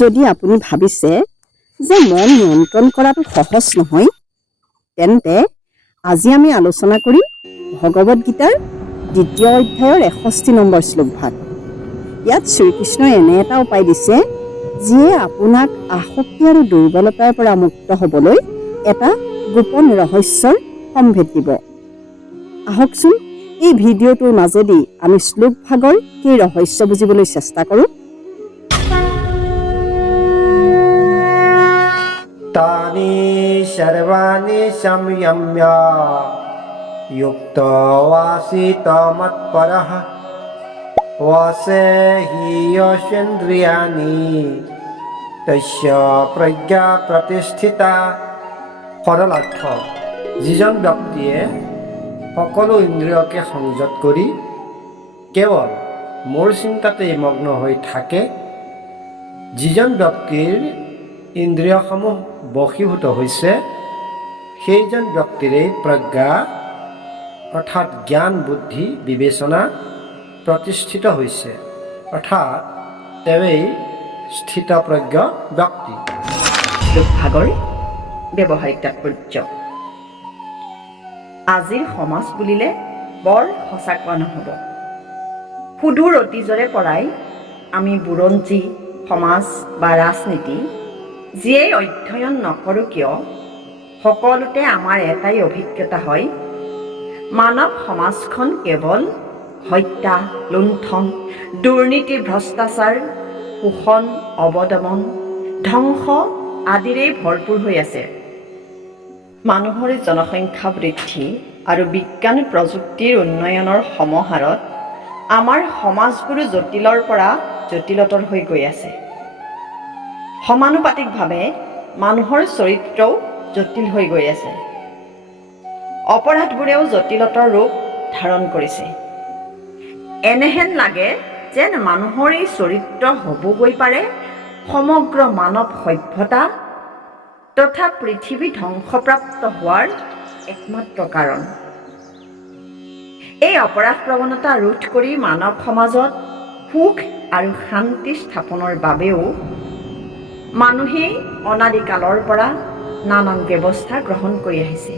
যদি আপুনি ভাবিছে যে মন নিয়ন্ত্ৰণ কৰাটো সহজ নহয়, তেন্তে আজি আমি আলোচনা কৰিম ভগৱদ গীতাৰ 2য় অধ্যায়ৰ 61 নম্বৰ শ্লোকভাগ। ইয়াত শ্ৰীকৃষ্ণই এনে এটা উপায় দিছে যিয়ে আপোনাক আসক্তি আৰু দুৰ্বলতাৰ পৰা মুক্ত হ'বলৈ এটা গোপন ৰহস্যৰ সম্ভেদ দিব। আহকচোন এই ভিডিঅ'টোৰ মাজেদি আমি শ্লোকভাগৰ সেই ৰহস্য বুজিবলৈ চেষ্টা কৰোঁ। तानि सर्वाणि संयम्य युक्तो वासितो मत्परः वसे हि यशेन्द्रियाणि तस्य प्रज्ञा प्रतिष्ठिता। সরলার্থ, যিজন ব্যক্তিয়ে সকলো ইন্দ্ৰিয়কে সংযত কৰি কেৱল মোৰ চিন্তাতেই মগ্ন হৈ থাকে, যিজন ব্যক্তিৰ ইন্দ্ৰিয়সমূহ বশীভূত হৈছে, সেইজন ব্যক্তিৰেই প্ৰজ্ঞা অৰ্থাৎ জ্ঞান বুদ্ধি বিবেচনা প্ৰতিষ্ঠিত হৈছে, অৰ্থাৎ তেৱেই স্থিতপ্ৰজ্ঞ ব্যক্তি। শ্লোকভাগৰ ব্যৱহাৰিক তাৎপৰ্য। আজিৰ সমাজ বুলিলে বৰ সঁচা কোৱা নহ'ব। সুদূৰ অতীজৰে পৰাই আমি বুৰঞ্জী, সমাজ বা ৰাজনীতি যিয়েই অধ্যয়ন নকৰোঁ কিয়, সকলোতে আমাৰ এটাই অভিজ্ঞতা হয়, মানৱ সমাজখন কেৱল হত্যা, লুণ্ঠন, দুৰ্নীতি, ভ্ৰষ্টাচাৰ, শোষণ, অৱদমন, ধ্বংস আদিৰেই ভৰপূৰ হৈ আছে। মানুহৰ জনসংখ্যা বৃদ্ধি আৰু বিজ্ঞান প্ৰযুক্তিৰ উন্নয়নৰ সমাহাৰত আমাৰ সমাজবোৰো জটিলৰ পৰা জটিলতৰ হৈ গৈ আছে। সমানুপাতিকভাৱে মানুহৰ চৰিত্ৰও জটিল হৈ গৈ আছে। অপৰাধবোৰেও জটিলতাৰ ৰূপ ধাৰণ কৰিছে। এনেহেন লাগে যেন মানুহৰ এই চৰিত্ৰ হ'বগৈ পাৰে সমগ্ৰ মানৱ সভ্যতা তথা পৃথিৱী ধ্বংসপ্ৰাপ্ত হোৱাৰ একমাত্ৰ কাৰণ। এই অপৰাধ প্ৰৱণতা ৰোধ কৰি মানৱ সমাজত সুখ আৰু শান্তি স্থাপনৰ বাবেও মানুহে অনাদিকালৰ পৰা নানান ব্যৱস্থা গ্ৰহণ কৰি আহিছে।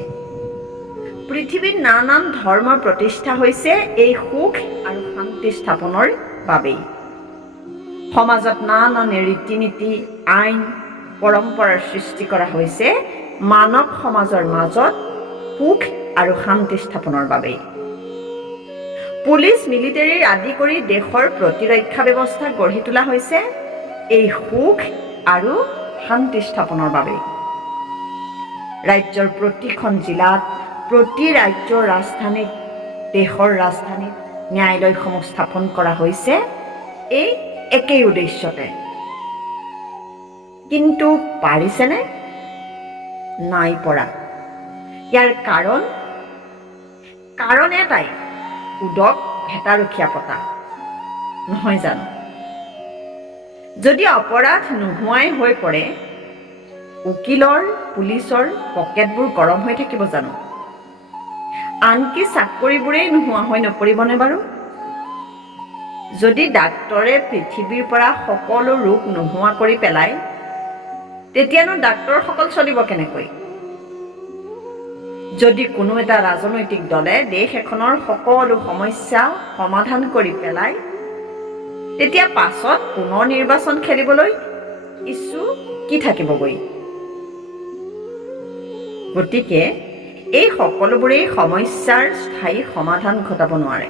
পৃথিৱীত নানান ধৰ্মৰ প্ৰতিষ্ঠা হৈছে এই সুখ আৰু শান্তি স্থাপনৰ বাবেই। সমাজত নানান ৰীতি নীতি, আইন, পৰম্পৰাৰ সৃষ্টি কৰা হৈছে মানৱ সমাজৰ মাজত সুখ আৰু শান্তি স্থাপনৰ বাবেই। পুলিচ, মিলিটাৰী আদি কৰি দেশৰ প্ৰতিৰক্ষা ব্যৱস্থা গঢ়ি তোলা হৈছে এই সুখ আৰু শান্তি স্থাপনৰ বাবেই। ৰাজ্যৰ প্ৰতিখন জিলাত, প্ৰতি ৰাজ্যৰ ৰাজধানীত, দেশৰ ৰাজধানীত ন্যায়ালয়সমূহ স্থাপন কৰা হৈছে এই একেই উদ্দেশ্যতে। কিন্তু পাৰিছেনে? নাই পৰা। ইয়াৰ কাৰণ এটাই, উদক ভেটাৰখীয়া পতা নহয় জানো? যদি অপৰাধ নোহোৱাই হৈ পৰে, উকিলৰ, পুলিচৰ পকেটবোৰ গৰম হৈ থাকিব জানো? আনকি চাকৰিবোৰেই নোহোৱা হৈ নপৰিবনে বাৰু? যদি ডাক্তৰে পৃথিৱীৰ পৰা সকলো ৰোগ নোহোৱা কৰি পেলায়, তেতিয়ানো ডাক্তৰসকল চলিব কেনেকৈ? যদি কোনো এটা ৰাজনৈতিক দলে দেশ এখনৰ সকলো সমস্যা সমাধান কৰি পেলায়, তেতিয়া পাছত পুনৰ নিৰ্বাচন খেলিবলৈ ইচ্ছু কি থাকিবগৈ? গতিকে এই সকলোবোৰেই সমস্যাৰ স্থায়ী সমাধান ঘটাব নোৱাৰে।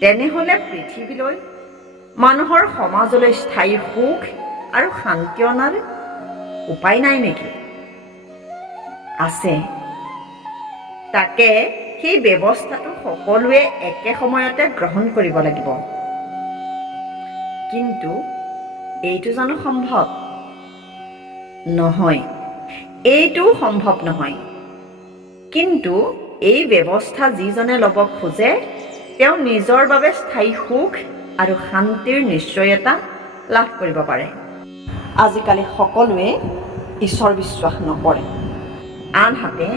তেনেহ'লে পৃথিৱীলৈ, মানুহৰ সমাজলৈ স্থায়ী সুখ আৰু শান্তি অনাৰ উপায় নাই নেকি? আছে। তাকে সেই ব্যৱস্থাটো সকলোৱে একে সময়তে গ্ৰহণ কৰিব লাগিব। কিন্তু এইটো জানো সম্ভৱ? নহয়, এইটোও সম্ভৱ নহয়। কিন্তু এই ব্যৱস্থা যিজনে ল'ব খোজে, তেওঁ নিজৰ বাবে স্থায়ী সুখ আৰু শান্তিৰ নিশ্চয়তা লাভ কৰিব পাৰে। আজিকালি সকলোৱে ঈশ্বৰ বিশ্বাস নকৰে। আনহাতে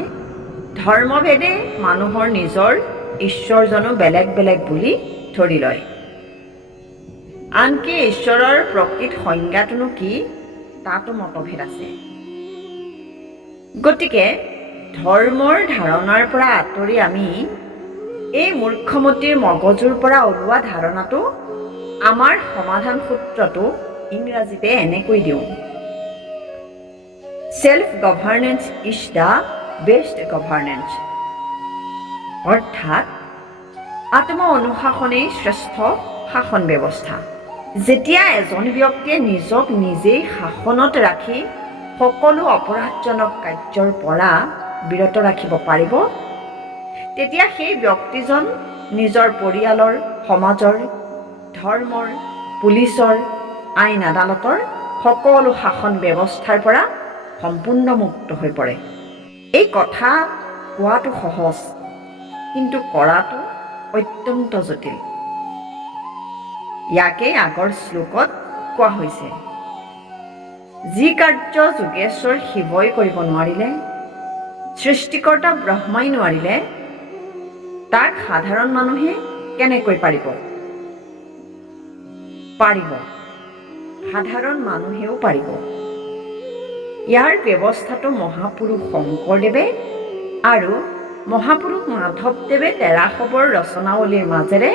ধৰ্মভেদে মানুহৰ নিজৰ ঈশ্বৰজনো বেলেগ বেলেগ বুলি ধৰি লয়। আনকি ঈশ্বৰৰ প্ৰকৃত সংজ্ঞাটোনো কি তাতো মতভেদ আছে। গতিকে ধৰ্মৰ ধাৰণাৰ পৰা আঁতৰি আমি এই মূৰ্খমতীৰ মগজুৰ পৰা ওলোৱা ধাৰণাটো আমাৰ সমাধান সূত্ৰটো ইংৰাজীতে এনেকৈ দিওঁ: self governance is the best governance. অৰ্থাৎ আত্ম অনুশাসনেই শ্ৰেষ্ঠ শাসন ব্যৱস্থা। যেতিয়া এজন ব্যক্তিয়ে নিজক নিজেই শাসনত ৰাখি সকলো অপৰাধজনক কাৰ্যৰ পৰা বিৰত ৰাখিব পাৰিব, তেতিয়া সেই ব্যক্তিজন নিজৰ পৰিয়ালৰ, সমাজৰ, ধৰ্মৰ, পুলিচৰ, আইন আদালতৰ সকলো শাসন ব্যৱস্থাৰ পৰা সম্পূৰ্ণ মুক্ত হৈ পৰে। এই কথা কোৱাটো সহজ, কিন্তু কৰাটো অত্যন্ত জটিল। ইয়াকেই আগৰ শ্লোকত কোৱা হৈছে, যি কাৰ্য যোগেশ্বৰ শিৱই কৰিব নোৱাৰিলে, সৃষ্টিকৰ্তা ব্ৰহ্মাই নোৱাৰিলে, তাক সাধাৰণ মানুহে কেনেকৈ পাৰিব? পাৰিব, সাধাৰণ মানুহেও পাৰিব। ইয়াৰ ব্যৱস্থাটো মহাপুৰুষ শংকৰদেৱে আৰু মহাপুৰুষ মাধৱদেৱে তেৰাসৱৰ ৰচনাৱলীৰ মাজেৰে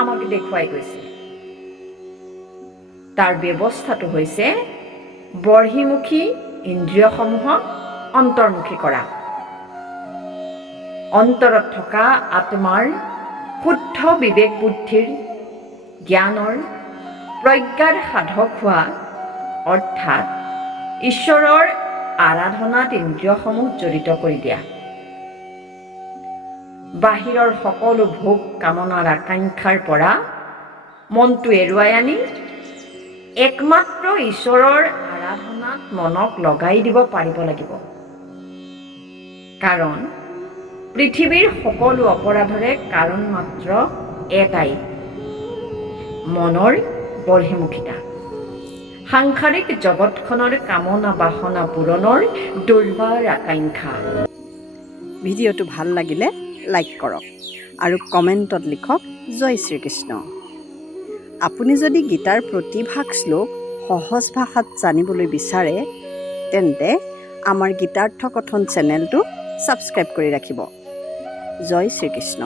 আমাক দেখুৱাই গৈছে। তাৰ ব্যৱস্থাটো হৈছে বৰ্হিমুখী ইন্দ্ৰিয়সমূহক অন্তৰ্মুখী কৰা, অন্তৰত থকা আত্মাৰ শুদ্ধ বিবেক বুদ্ধিৰ, জ্ঞানৰ, প্ৰজ্ঞাৰ সাধক হোৱা, অৰ্থাৎ ঈশ্বৰৰ আৰাধনাত ইন্দ্ৰিয়সমূহ জড়িত কৰি দিয়া, বাহিৰৰ সকলো ভোগ কামনাৰ আকাংক্ষাৰ পৰা মনটো এৰুৱাই আনি একমাত্ৰ ঈশ্বৰৰ আৰাধনাত মনক লগাই দিব পাৰিব লাগিব। কাৰণ পৃথিৱীৰ সকলো অপৰাধৰে কাৰণ মাত্ৰ এটাই, মনৰ বৰ্হিমুখিতা, সাংসাৰিক জগতখনৰ কামনা বাসনা পূৰণৰ দুৰ্বাৰ আকাংক্ষা। ভিডিঅ'টো ভাল লাগিলে লাইক কৰক আৰু কমেণ্টত লিখক জয় শ্ৰীকৃষ্ণ। আপুনি যদি গীতাৰ প্ৰতিভাগ শ্লোক সহজ ভাষাত জানিবলৈ বিচাৰে তেন্তে আমাৰ গীতাৰ্থ কথন চেনেলটো ছাবস্ক্ৰাইব কৰি ৰাখিব। জয় শ্ৰীকৃষ্ণ।